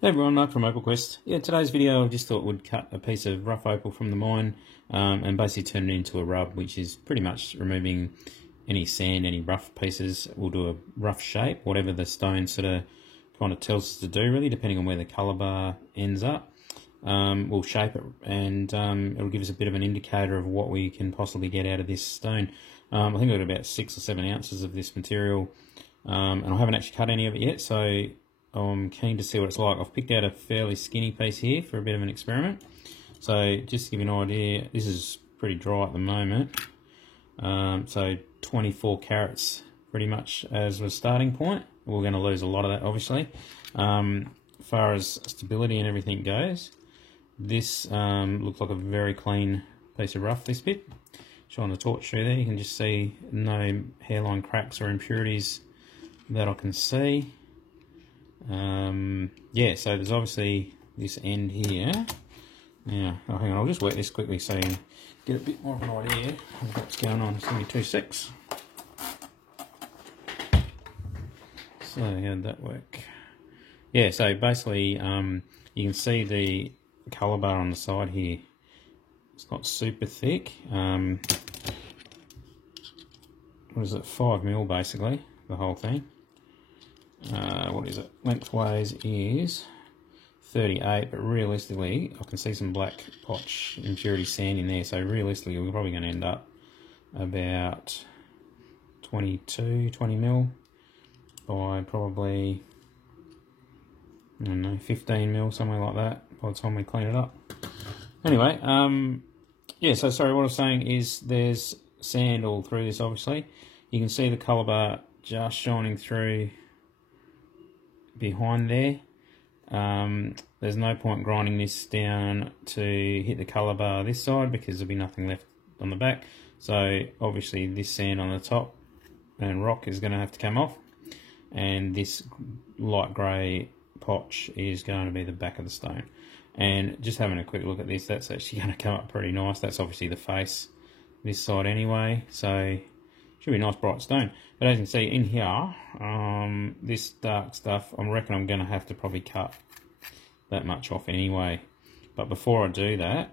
Hey everyone, Mark from OpalQuest. Yeah, today's video I just thought would cut a piece of rough opal from the mine and basically turn it into a rub, which is pretty much removing any sand, any rough pieces. We'll do a rough shape, whatever the stone sort of kind of tells us to do really, depending on where the colour bar ends up. We'll shape it and it'll give us a bit of an indicator of what we can possibly get out of this stone. I think I've got about 6 or 7 ounces of this material and I haven't actually cut any of it yet, so I'm keen to see what it's like. I've picked out a fairly skinny piece here for a bit of an experiment. So just to give you an idea, this is pretty dry at the moment. So 24 carats pretty much as a starting point. We're going to lose a lot of that obviously. As far as stability and everything goes, this looks like a very clean piece of rough, this bit. Shine the torch through there, you can just see no hairline cracks or impurities that I can see. Yeah, so there's obviously this end here. Now, oh, hang on, I'll just wet this quickly so you can get a bit more of an idea of what's going on. It's only 2.6. So how'd that work? Yeah, so basically you can see the colour bar on the side here. It's not super thick. What is it, 5mm basically, the whole thing. What is it? Lengthways is 38, but realistically, I can see some black potch impurity sand in there. So realistically, we're probably going to end up about 20mm by probably, I don't know, 15mm, something like that, by the time we clean it up. Anyway, yeah, so sorry, what I was saying is there's sand all through this, obviously. You can see the colour bar just shining through behind there. There's no point grinding this down to hit the colour bar this side because there'll be nothing left on the back. So obviously this sand on the top and rock is going to have to come off, and this light grey potch is going to be the back of the stone. And just having a quick look at this, that's actually going to come up pretty nice. That's obviously the face this side anyway, so should be a nice bright stone. But as you can see in here, this dark stuff, I reckon I'm going to have to probably cut that much off anyway. But before I do that,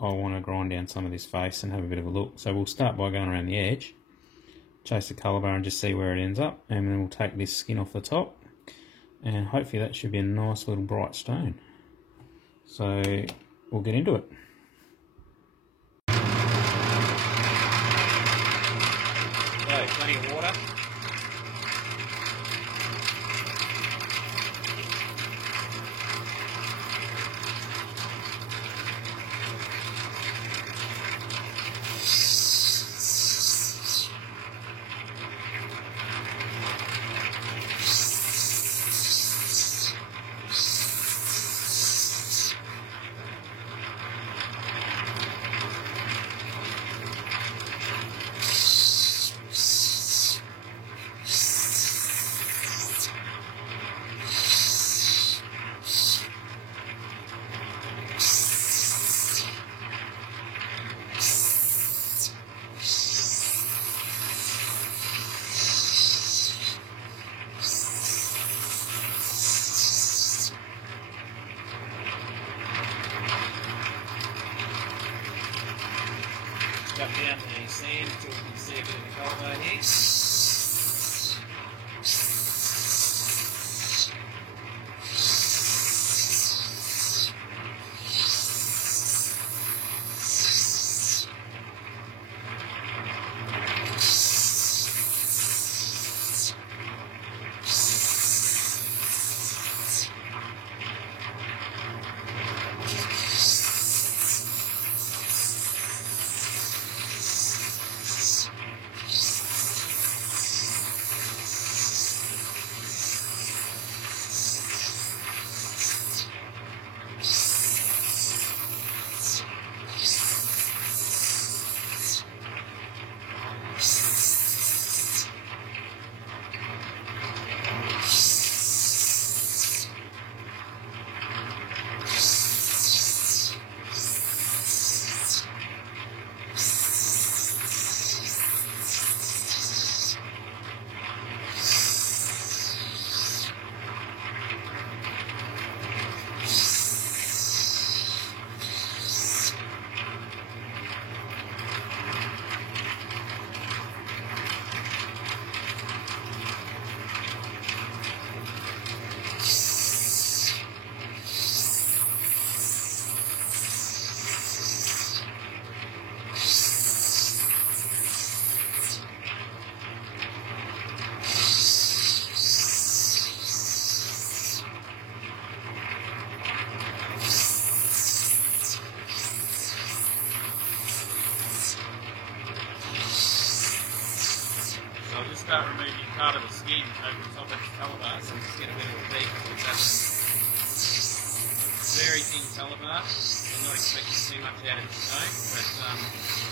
I want to grind down some of this face and have a bit of a look. So we'll start by going around the edge, chase the colour bar and just see where it ends up. And then we'll take this skin off the top. And hopefully that should be a nice little bright stone. So we'll get into it. Plenty of water. Up down to the sand until we can see a bit of the colour bar here. start removing part of the skin over the top of the colour bar, so just get a bit of a peek. Very thin colour bar. I'm not expecting too much out of the stone, but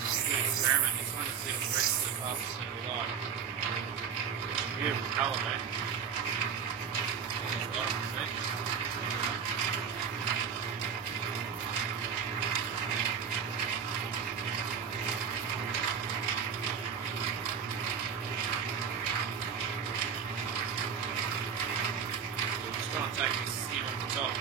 it's a good experiment. It's fun to see what the rest of the puzzle is going to be like. Beautiful colour, though. Try and take this skin off the top.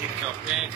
Chipped off there.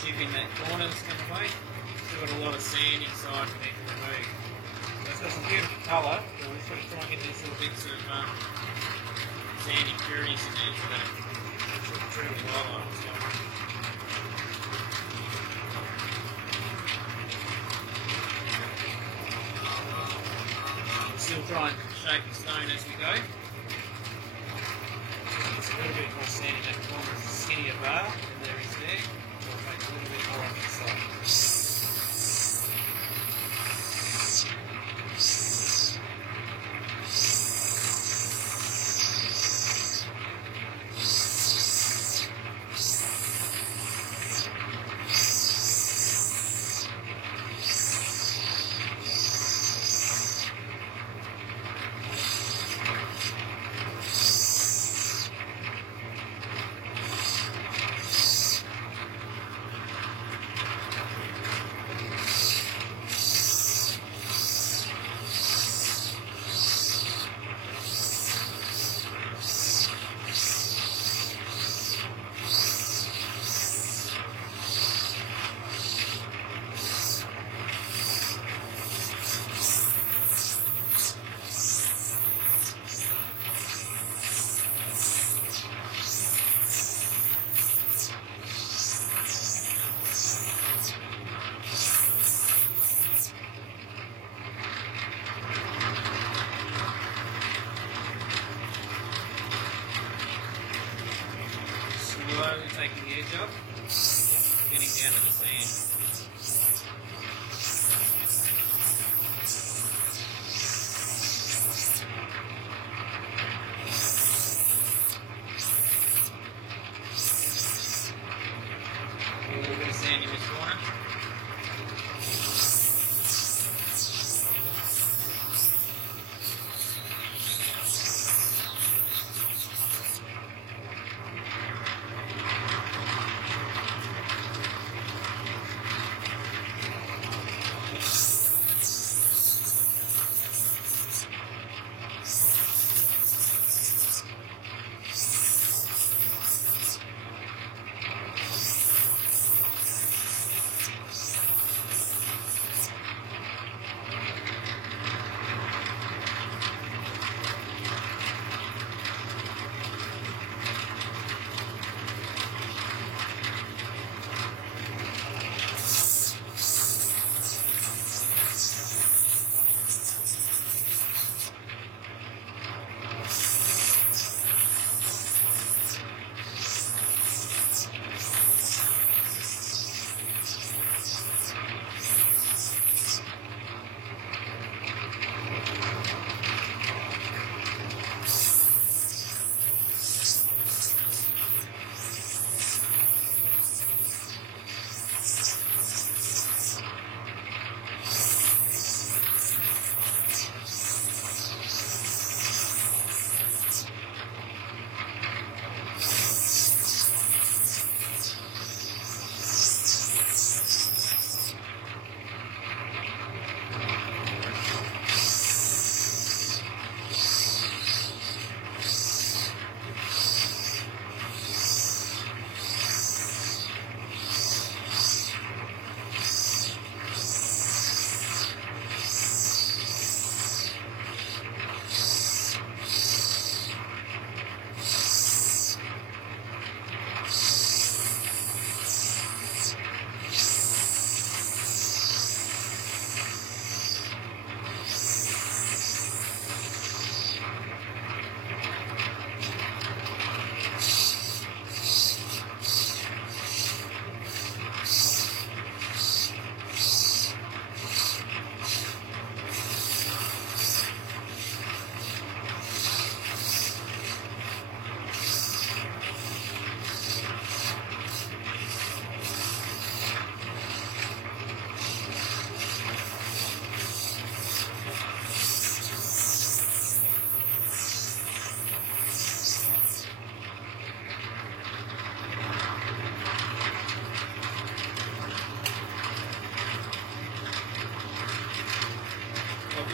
Chipping that corner's come away. Still got a lot of sand inside we need to remove. So it's got some beautiful colour, but we're sort of trying to get these little bits of sand impurities in there so that it sort of truly highlights it. Still try and shape the stone as we go. There's a little bit more sand in that corner of the skinnier bar than there is there. We'll make a little bit more on this side. taking the edge off, getting down to the sand. A little bit of sand in this corner.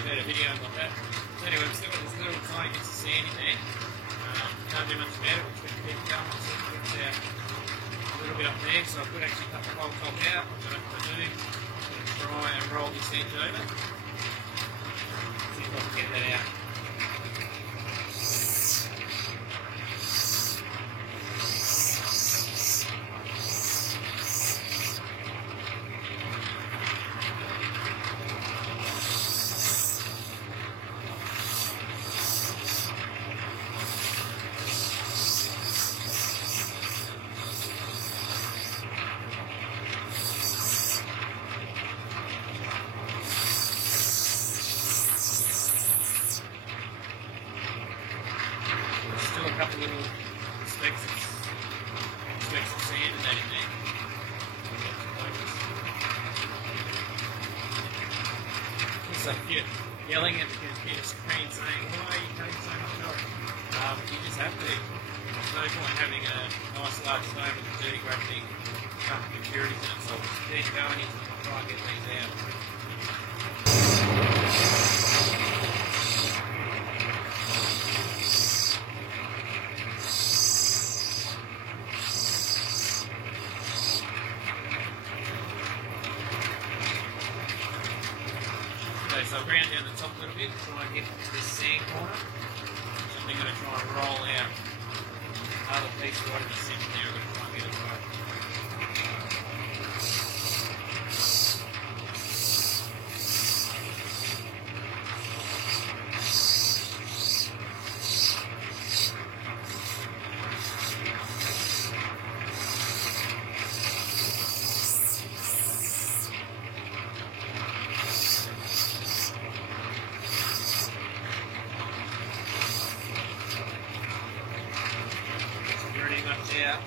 Made a video about that. So anyway, we've still got this little tiny bits of sand in there. Can't do much about it, we're just going to keep going. It's a little bit up there, so I could actually cut the whole top out, which I don't want to do. Try and roll this edge over. See if I can get that out. Still a couple little specks of sand and that in there. It's like you're yelling at the computer screen saying, why are you cutting so much off? You just have to. There's no point having a nice large stone with a dirty great big chunk of impurities in it, so then going into it and try and get these out. So I've round down the top a little bit, try and get to this sand corner. So I'm going to try and roll out another piece right in the centre there. I'm going to try and get it right. out.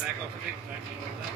Back off a bit, don't do all that.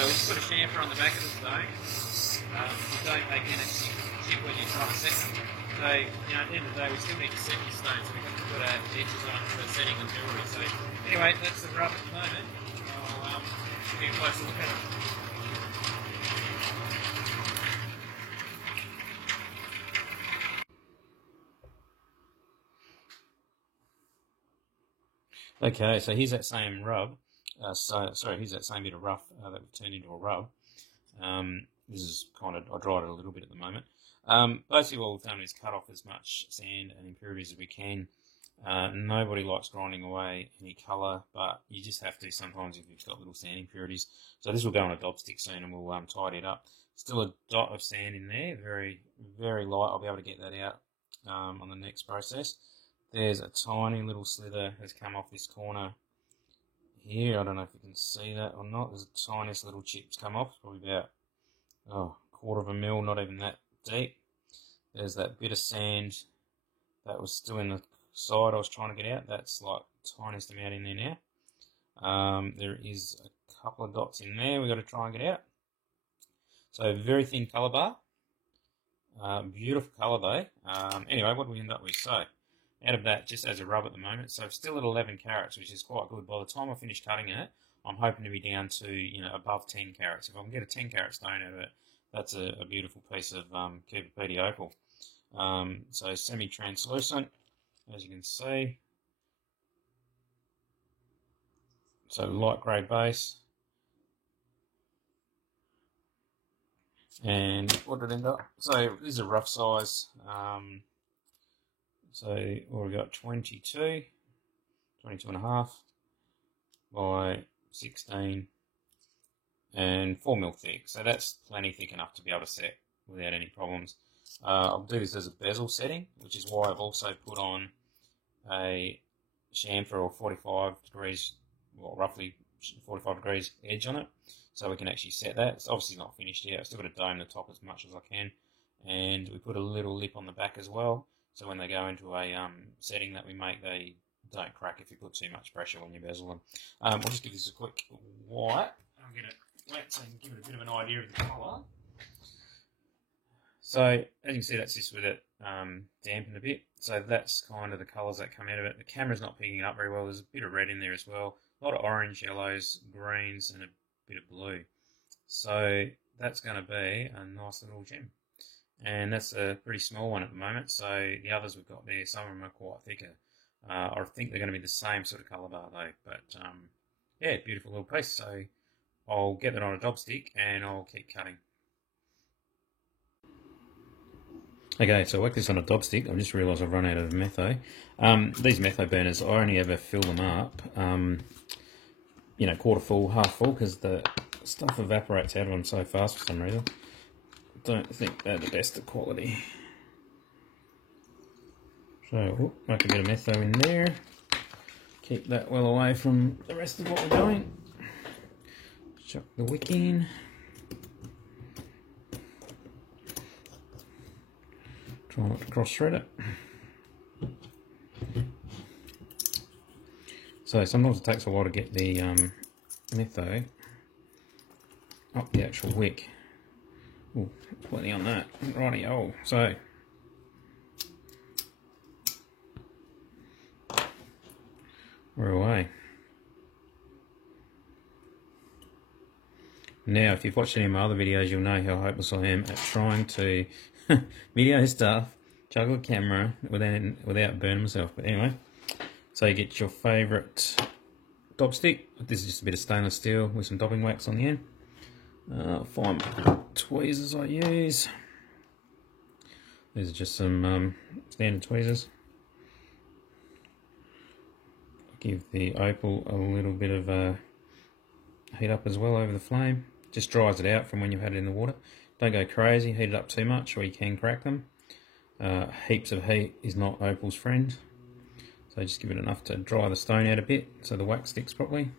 So we just put a chamfer on the back of the stone. They can actually chip when you're trying to set them. So, you know, at the end of the day, we still need to set the stone, so we have to put edges on for setting the jewellery. So, anyway, that's the rub at the moment. I'll give you a closer look at it. Okay, so here's that same rub. Here's that same bit of rough that we've turned into a rub. This is kind of, I dried it a little bit at the moment. Basically what we've done is cut off as much sand and impurities as we can. Nobody likes grinding away any colour, but you just have to sometimes if you've got little sand impurities. So this will go on a dob stick soon and we'll tidy it up. Still a dot of sand in there, very, very light. I'll be able to get that out on the next process. There's a tiny little slither has come off this corner here. I don't know if you can see that or not. There's a tiniest little chips come off, probably about quarter of a mil, not even that deep. There's that bit of sand that was still in the side I was trying to get out. That's like the tiniest amount in there now. There is a couple of dots in there we've got to try and get out. So very thin colour bar. Beautiful colour though. Anyway, what do we end up with? So out of that, just as a rub at the moment, so still at 11 carats, which is quite good. By the time I finish cutting it, I'm hoping to be down to, you know, above 10 carats. If I can get a 10 carat stone out of it, that's a beautiful piece of Cooper Pedy opal. So semi-translucent, as you can see. So light grey base. And what did it end up? So this is a rough size. So we've got 22 and a half by 16 and 4 mil thick. So that's plenty thick enough to be able to set without any problems. I'll do this as a bezel setting, which is why I've also put on a chamfer or 45 degrees, well, roughly 45 degrees edge on it, so we can actually set that. It's obviously not finished yet. I've still got to dome the top as much as I can, and we put a little lip on the back as well, so when they go into a setting that we make, they don't crack if you put too much pressure when you bezel them. I'll just give this a quick white. I'm going to wet so I can give it a bit of an idea of the colour. So as you can see, that's just with it dampened a bit. So that's kind of the colours that come out of it. The camera's not picking it up very well. There's a bit of red in there as well. A lot of orange, yellows, greens, and a bit of blue. So that's going to be a nice little gem. And that's a pretty small one at the moment. So the others we've got there, some of them are quite thicker. I think they're going to be the same sort of colour bar though. But yeah, beautiful little piece. So I'll get that on a dob stick and I'll keep cutting. Okay, so I whack this on a dob stick. I've just realised I've run out of metho. These metho burners, I only ever fill them up, you know, quarter full, half full, because the stuff evaporates out of them so fast for some reason. Don't think they're the best of quality. So, make a bit of metho in there. Keep that well away from the rest of what we're doing. Chuck the wick in. Try not to cross thread it. So sometimes it takes a while to get the metho up the actual wick. Ooh, plenty on that. Righty-o. So we're away. Now, if you've watched any of my other videos, you'll know how hopeless I am at trying to video stuff, juggle a camera without burning myself. But anyway, so you get your favourite dob stick. This is just a bit of stainless steel with some dobbing wax on the end. Find tweezers I use. These are just some standard tweezers. Give the opal a little bit of a heat up as well over the flame. Just dries it out from when you've had it in the water. Don't go crazy, heat it up too much or you can crack them. Heaps of heat is not opal's friend. So just give it enough to dry the stone out a bit so the wax sticks properly.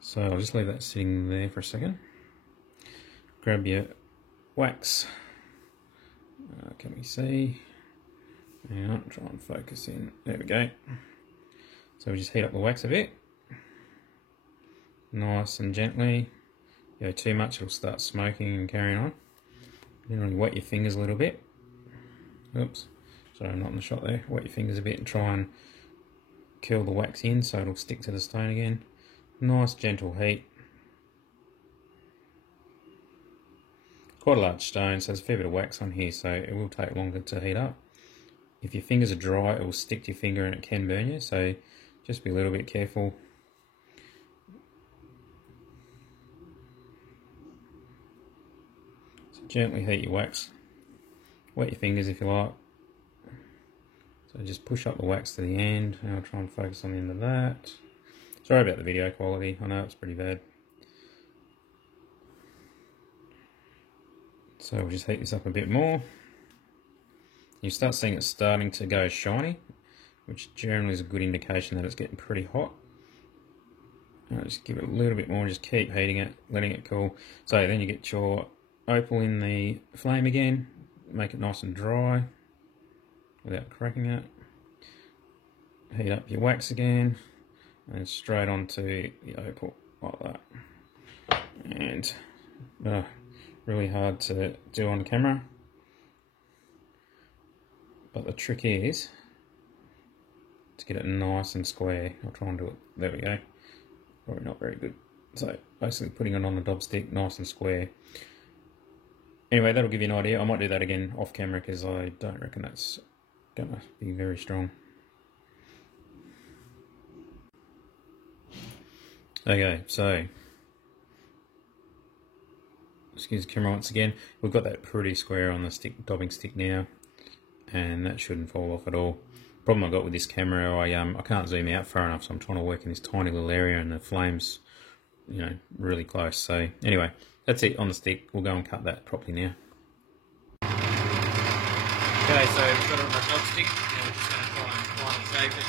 So I'll just leave that sitting there for a second. Grab your wax. Can we see? Yeah, try and focus in. There we go. So we just heat up the wax a bit. Nice and gently. Go too much, it'll start smoking and carrying on. Generally wet your fingers a little bit. Oops, sorry, I'm not in the shot there. Wet your fingers a bit and try and curl the wax in so it'll stick to the stone again. Nice gentle heat. Quite a large stone, so there's a fair bit of wax on here, so it will take longer to heat up. If your fingers are dry, it will stick to your finger and it can burn you, so just be a little bit careful. So gently heat your wax. Wet your fingers if you like. So just push up the wax to the end. Now I'll try and focus on the end of that. Sorry about the video quality, I know it's pretty bad. So we'll just heat this up a bit more. You start seeing it starting to go shiny, which generally is a good indication that it's getting pretty hot. I'll just give it a little bit more, just keep heating it, letting it cool. So then you get your opal in the flame again, make it nice and dry without cracking it. Heat up your wax again, and straight onto the opal like that. And really hard to do on camera, but the trick is to get it nice and square. I'll try and do it. There we go. Probably not very good. So basically putting it on the dob stick nice and square. Anyway, that'll give you an idea. I might do that again off camera because I don't reckon that's gonna be very strong. Okay, so excuse the camera once again. We've got that pretty square on the stick, dobbing stick now, and that shouldn't fall off at all. Problem I've got with this camera, I can't zoom out far enough, so I'm trying to work in this tiny little area, and the flame's, you know, really close. So anyway, that's it on the stick. We'll go and cut that properly now. Okay, so we've got it on the dob stick. Now we're just going to try and finally save it.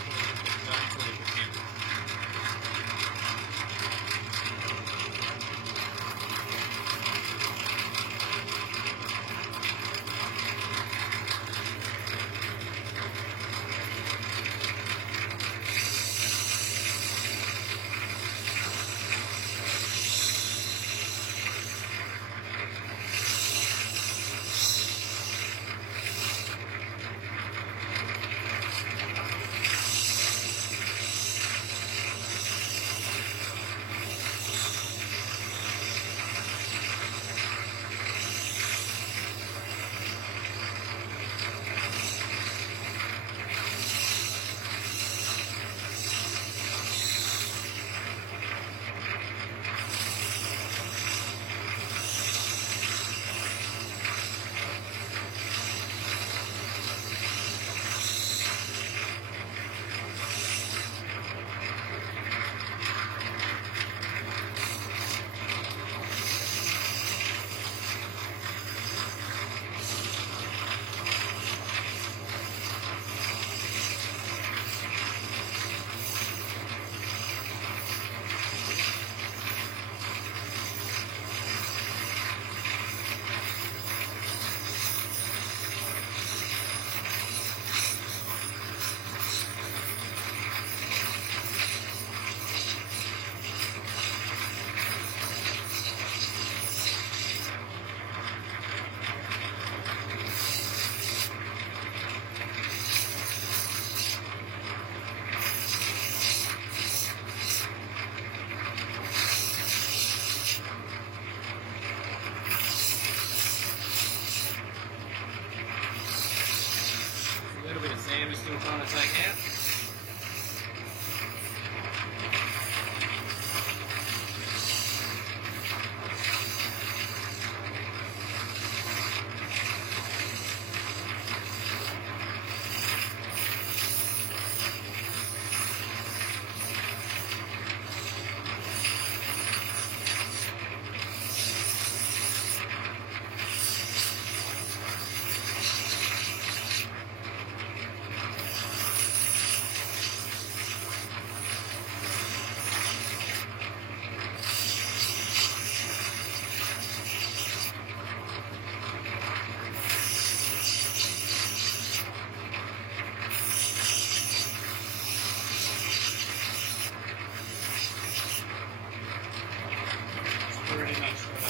pretty much got it.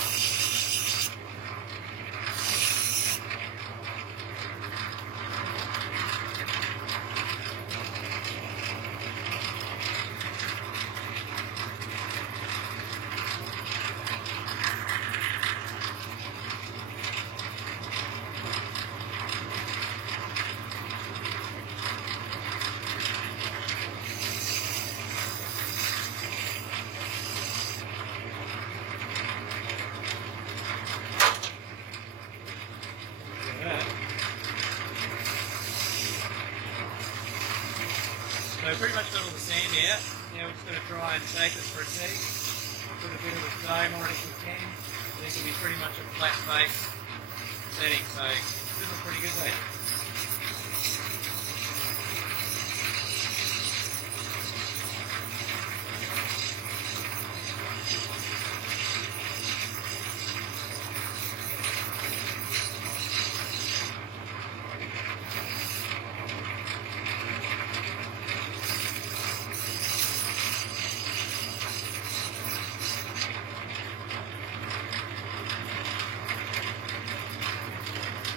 So we've pretty much got all the sand out. Now we're just going to try and shake it for a setting. Put a bit of a foam on it if we can. This will be pretty much a flat face setting, so this looks pretty good there.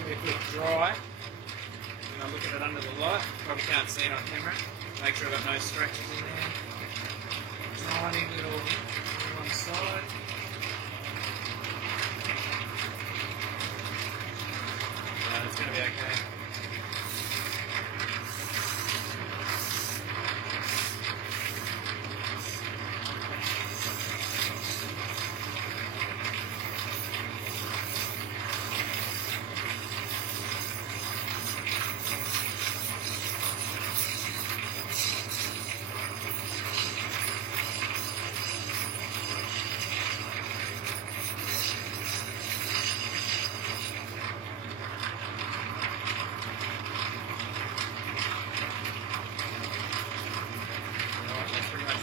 If it's dry, and I'm looking at it under the light, probably can't see it on camera. Make sure I've got no scratches in there. Tiny little on one side. No, it's going to be okay.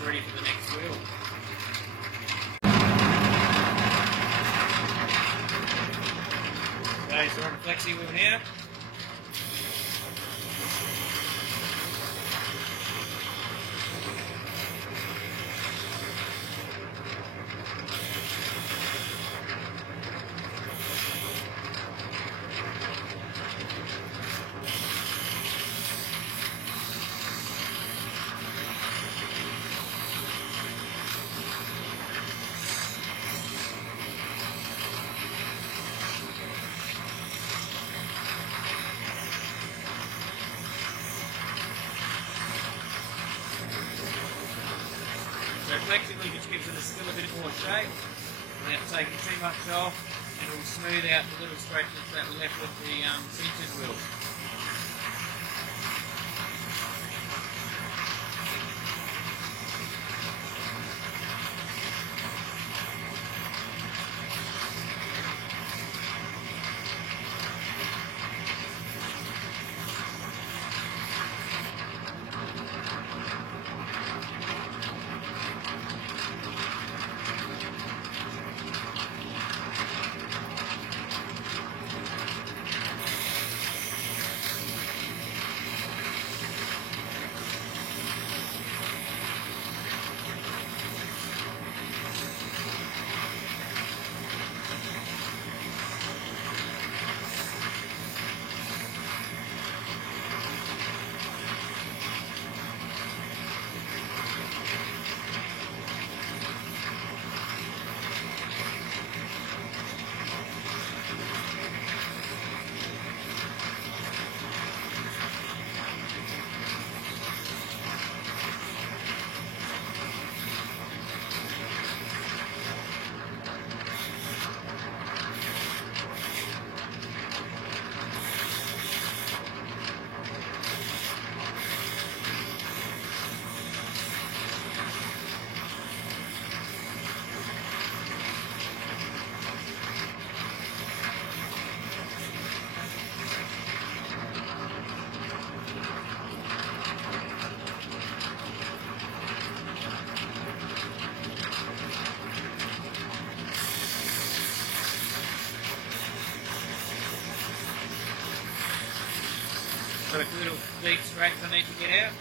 Ready for the next wheel. Okay, so we're on a flexi wheel now. So flexibly just gives it still a bit more shape without taking too much off, and it will smooth out the little scratches that were left with the sintered wheel. So it's a little deep scratch I need to get out.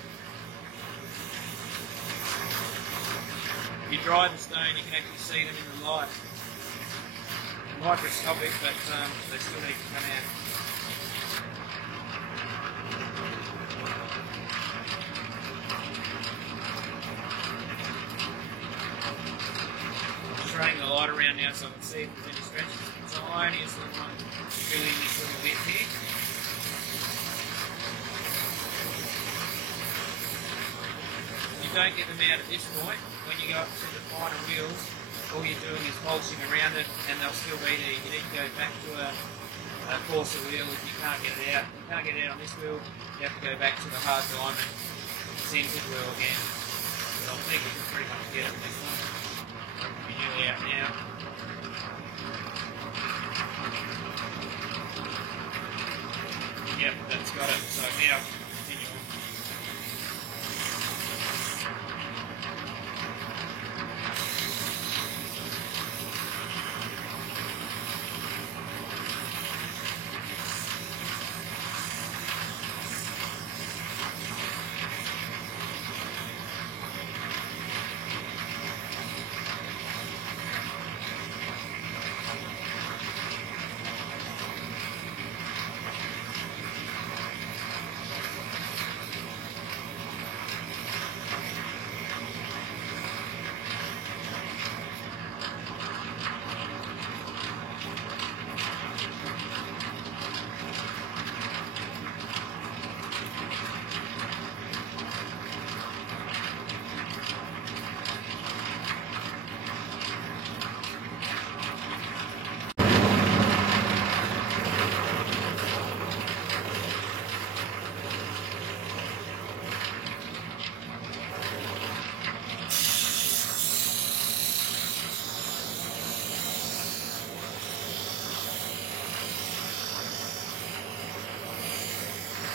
If you dry the stone, you can actually see them in the light. microscopic, but they still need to come out. Just running the light around now so I can see if there's any scratches. Tiny little one filling this little bit here. You don't get them out at this point. When you go up to the finer wheels, all you're doing is polishing around it and they'll still be there. You need to go back to a coarser wheel if you can't get it out. If you can't get it out on this wheel, you have to go back to the hard diamond centered wheel again. But I think we can pretty much get it on this one. We're nearly out now. Yep, that's got it. So now continue on.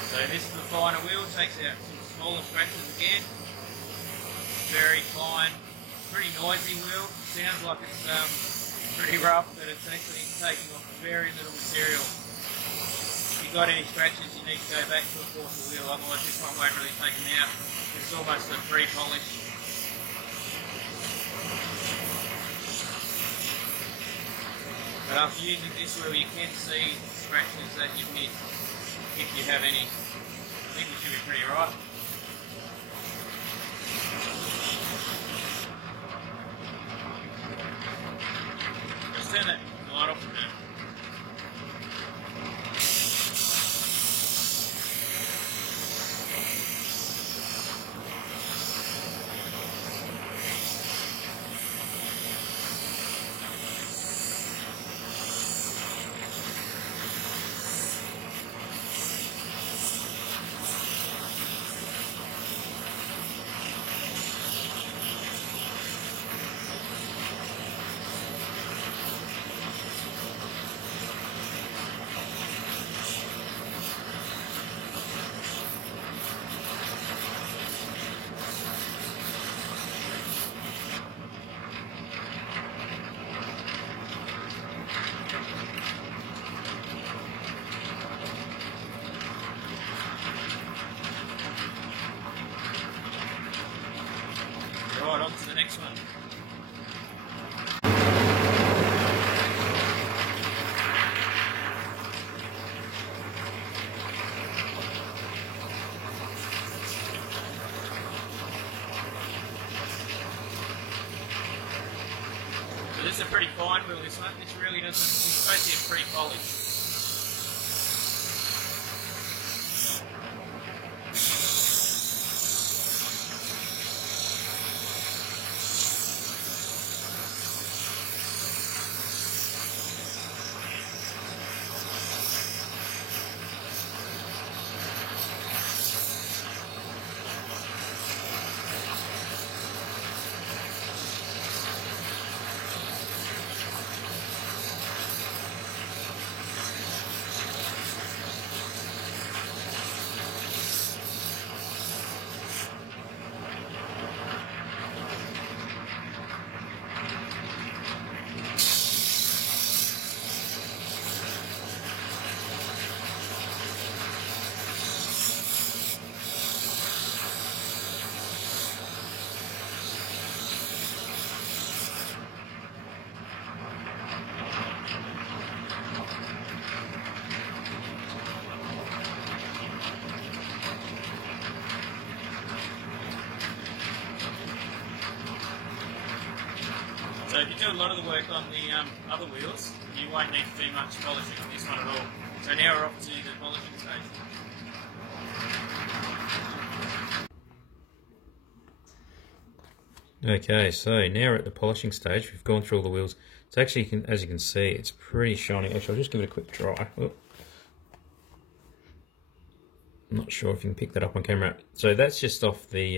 So this is the finer wheel, takes out some smaller scratches again. Very fine, pretty noisy wheel. Sounds like it's pretty rough, but it's actually taking off very little material. If you've got any scratches, you need to go back to a coarser wheel, otherwise this one won't really take them out. It's almost a pre-polish. But after using this wheel, you can see scratches that you've hit, if you have any. I think we should be pretty right. Just turn that light off for now. Right, on to the next one. So this is a pretty fine wheel, this one. This really doesn't, it's supposed to be pretty polished. So if you do a lot of the work on the other wheels, you won't need to do much polishing on this one at all. So now we're off to the polishing stage. Okay, so now we're at the polishing stage. We've gone through all the wheels. It's actually, as you can see, it's pretty shiny. Actually, I'll just give it a quick dry. Oh. I'm not sure if you can pick that up on camera. So that's just off the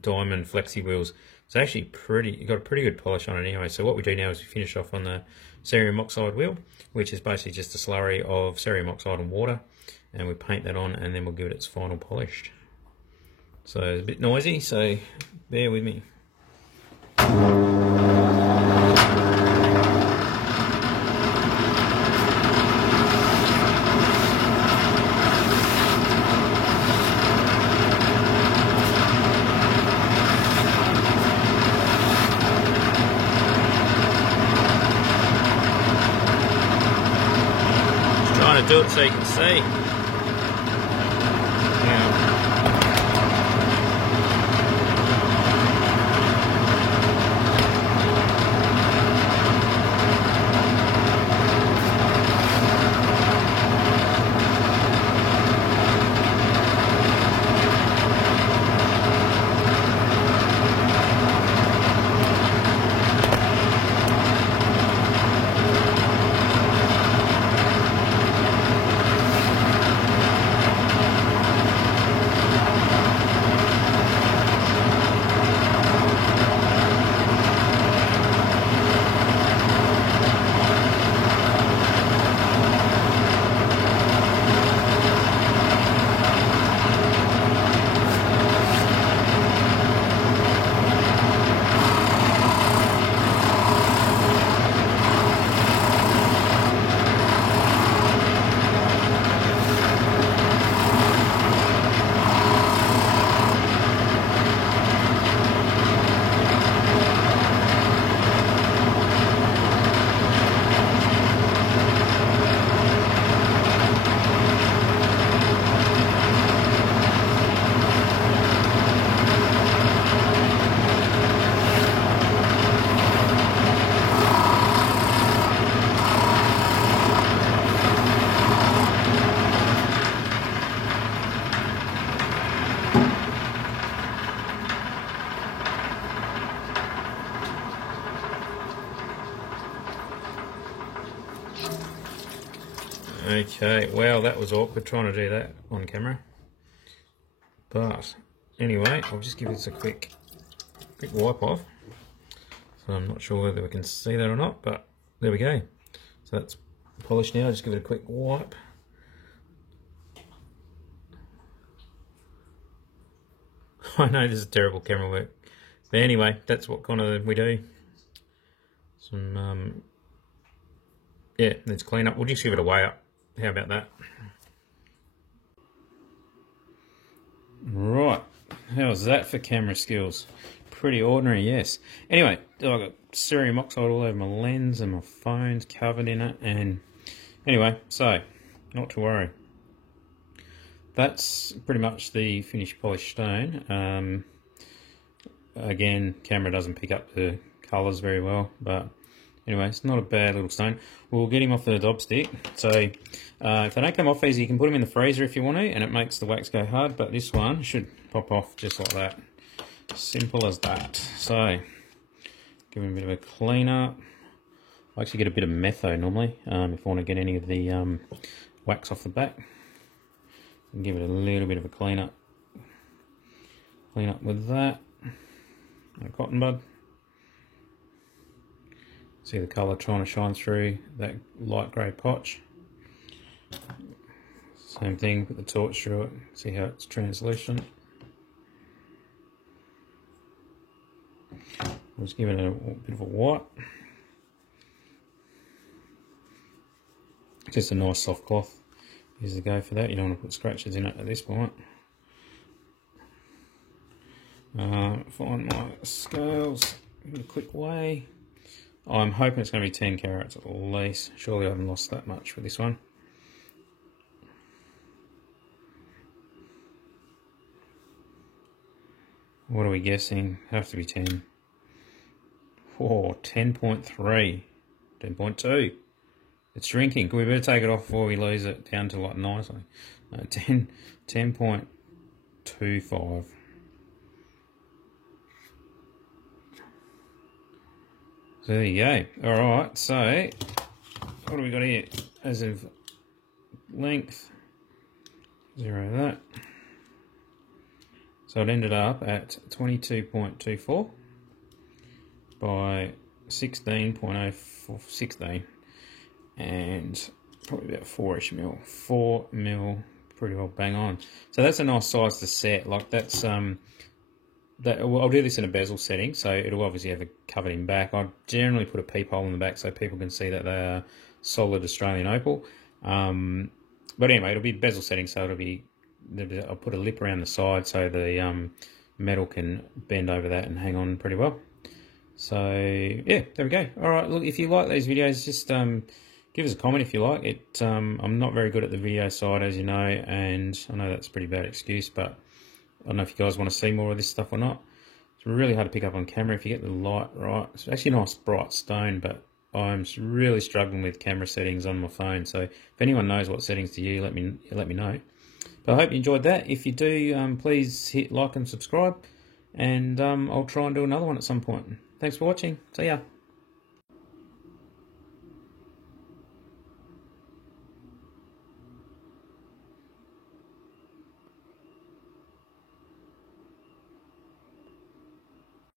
Diamond Flexi wheels. It's actually you've got a pretty good polish on it anyway. So what we do now is we finish off on the cerium oxide wheel, which is basically just a slurry of cerium oxide and water, and we paint that on, and then we'll give it its final polish. So it's a bit noisy, so bear with me. Trying to do it so you can see. Okay, well, that was awkward trying to do that on camera. But anyway, I'll just give this a quick wipe off. So I'm not sure whether we can see that or not, but there we go. So that's polished now. Just give it a quick wipe. I know this is terrible camera work, but anyway, that's what kind of we do. Some yeah, let's clean up. We'll just give it a weigh up. How about that? Right, how was that for camera skills? Pretty ordinary, yes. Anyway, I've got cerium oxide all over my lens, and my phone's covered in it. And anyway, so not to worry. That's pretty much the finished polished stone. Again, camera doesn't pick up the colours very well, but anyway, it's not a bad little stone. We'll get him off the Dob stick. So if they don't come off easy, you can put them in the freezer if you want to, and it makes the wax go hard, but this one should pop off just like that. Simple as that. So give him a bit of a clean up. I actually get a bit of metho normally if I want to get any of the wax off the back. And give it a little bit of a clean up. Clean up with that. A cotton bud. See the colour trying to shine through that light grey potch. Same thing, put the torch through it, see how it's translucent. I'll just give it a bit of a wipe. Just a nice soft cloth is the go for that. You don't want to put scratches in it at this point. Find my scales, give it a quick weigh. I'm hoping it's going to be 10 carats at least. Surely I haven't lost that much with this one. What are we guessing? Have to be 10. Oh, 10.3, 10.2. It's shrinking. We better take it off before we lose it down to like 9 or something. No, 10.25. So there you go. Alright, so what do we got here? As of length, 0 that. So it ended up at 22.24 by 16.04, and probably about 4-ish mil. 4 mil, pretty well bang on. So that's a nice size to set. Like that's well, I'll do this in a bezel setting, so it'll obviously have a covered in back. I generally put a peephole in the back so people can see that they are solid Australian opal. But anyway, it'll be bezel setting, so I'll put a lip around the side so the metal can bend over that and hang on pretty well. So yeah, there we go. All right, look, if you like these videos, just give us a comment if you like it. I'm not very good at the video side, as you know, and I know that's a pretty bad excuse, but I don't know if you guys want to see more of this stuff or not. It's really hard to pick up on camera if you get the light right. It's actually a nice bright stone, but I'm really struggling with camera settings on my phone. So if anyone knows what settings to use, let me know. But I hope you enjoyed that. If you do, please hit like and subscribe, and I'll try and do another one at some point. Thanks for watching. See ya.